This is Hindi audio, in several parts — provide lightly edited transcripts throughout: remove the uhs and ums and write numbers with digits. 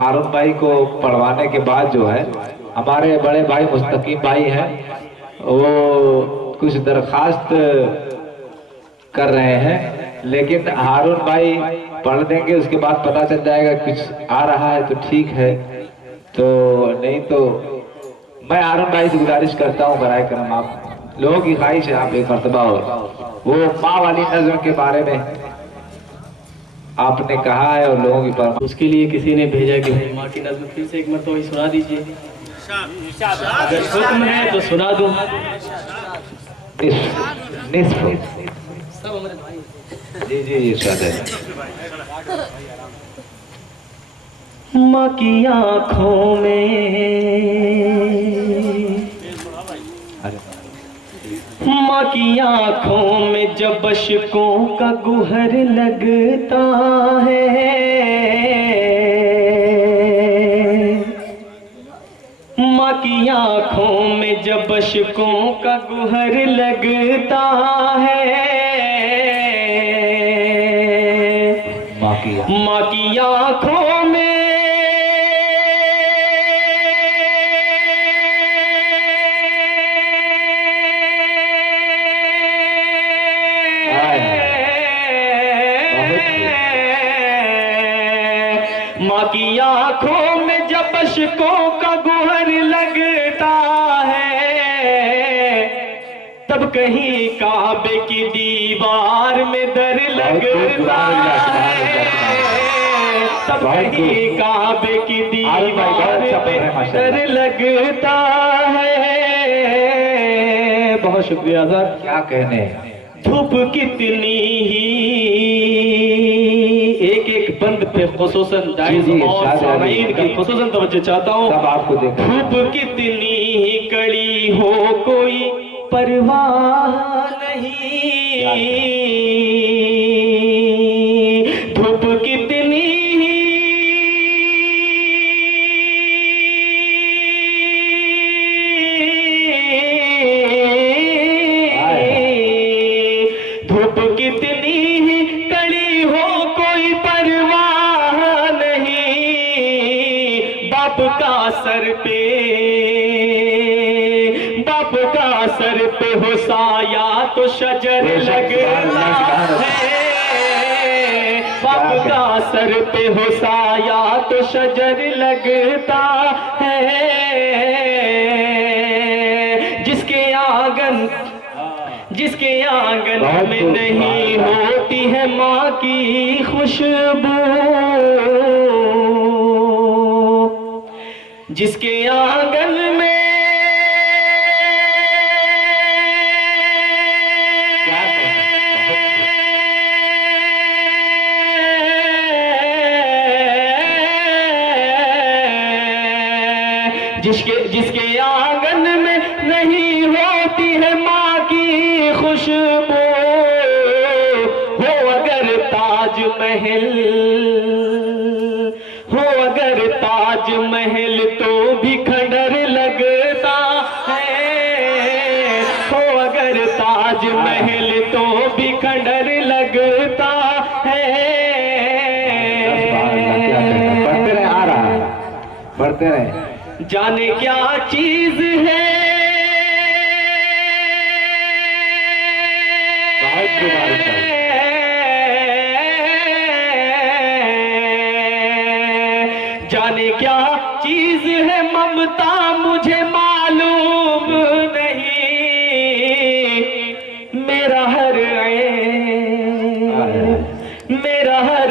हारून भाई को पढ़वाने के बाद जो है हमारे बड़े भाई मुस्तकीम भाई हैं, वो कुछ दरखास्त कर रहे हैं, लेकिन हारून भाई पढ़ देंगे, उसके बाद पता चल जाएगा कुछ आ रहा है तो ठीक है, तो नहीं तो मैं हारून भाई से गुजारिश करता हूँ बराए करम आप लोगों की ख्वाहिश है आप एक मरतबा और वो माँ वाली नज़र के बारे में आपने कहा है और लोगों की पर उसके लिए किसी ने भेजा कि भाई माँ की नज़्म फिर से एक मरतबा ही सुना दीजिए। अगर हुक्म है तो सुना दूं। सब हमारे भाई जी जी इरशाद है। माँ की आँखों माँ की आँखों में जब अश्कों का गुहर लगता है, माँ की आँखों में जब अश्कों का गुहर लगता है, माँ की आँखों में माँ की आँखों में जब अश्कों का गुहर लगता है, तब कहीं काबे की दीवार में दर लगता है, तब कहीं काबे की दीवार में दर लगता है। बहुत शुक्रिया सर। क्या कहने, धूप कितनी ही एक बंद पे खुसूसन की खुसूसन तवज्जो चाहता हूँ। सब आपको देखा। धूप कितनी ही कड़ी हो कोई परवाह नहीं, धूप कितनी धूप कितनी ही कड़ी हो कोई परवाह नहीं, बाप का सर पे हो साया तो शजर लगता है, बाप का सर पे हो साया तो शजर लगता है, जिसके आंगन में नहीं होती है माँ की खुशबू, जिसके आंगन में जिसके आंगन में नहीं होती है माँ की खुशबू, हो अगर ताज महल तो भी खंडर लगता है, हो अगर ताज महल तो भी खंडर लगता है। बढ़ते रहे। जाने क्या चीज है जाने क्या चीज है ममता मुझे मालूम नहीं, मेरा हर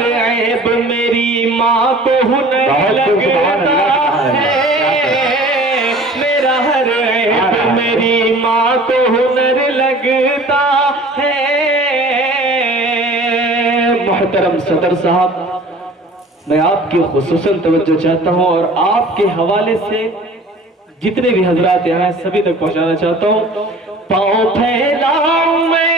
ऐब मेरी माँ को हुनर लगता है, मेरा हर ऐब मेरी माँ को हुनर लगता है। मोहतरम सदर साहब, मैं आपकी खुसूसन तवज्जो चाहता हूँ और आपके हवाले से जितने भी हजरात यहाँ हैं सभी तक पहुँचाना चाहता हूँ। पाँव फैलाऊं मैं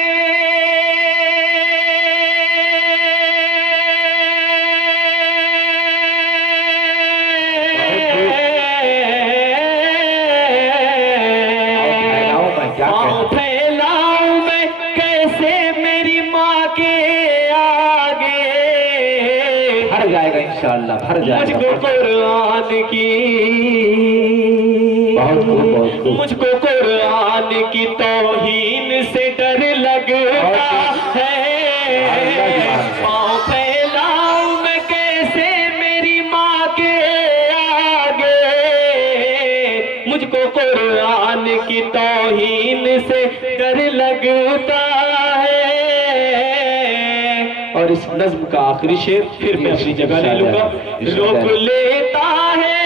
कैसे मेरी माँ के आगे, हट जाएगा इंशाअल्लाह भर जाएगा। मुझको कुरान की, बहुत खूब, बहुत खूब। मुझको कुरान की तौहीन से डर लगता है। पाँव फैलाऊं मैं कैसे मेरी माँ के आगे, मुझको कुरान की तौहीन से डर लगता है। और इस नज्म का आखिरी शेर फिर मैं अपनी जगह ले लूंगा। रोक लेता है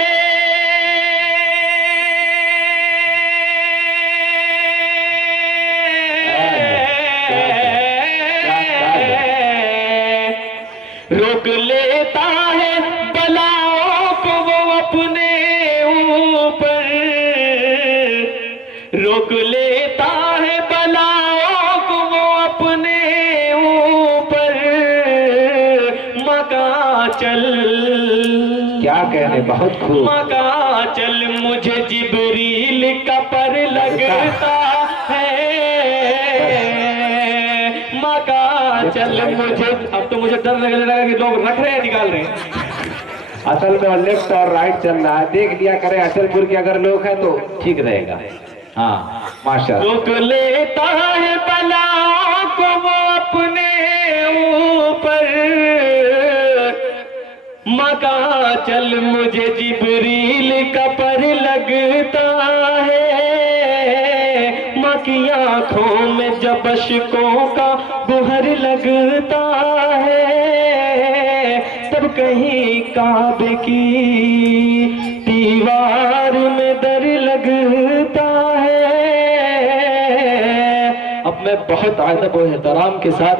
रोक लेता है बलाओं को वो अपने ऊपर, रोक लेता है बलाओं को वो अपने ऊपर। मका चल, क्या कहने, बहुत खूब। मका चल मुझे जिब्रील का पर लगता है। मका चल मुझे, अब तो मुझे डर लगने लगा कि लोग रख रहे हैं, निकाल रहे हैं। असल में लेफ्ट और राइट चल रहा है, देख लिया करें अचलपुर के अगर लोग हैं तो ठीक रहेगा। हाँ माशाल्लाह। रोक लेता है बलाओं को वो अपने ऊपर, मका चल मुझे जिब्रील का पर लगता है। माँ की आंखों में जब अश्कों का गुहर लगता है, तब कहीं काबे की दीवार में दर लगता है। अब मैं बहुत अदब और एहतराम के साथ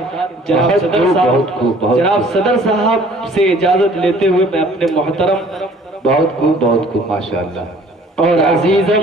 जनाब सदर साहब, जनाब सदर साहब से इजाजत लेते हुए मैं अपने मोहतरम बहुत खूब माशाल्लाह और अजीजम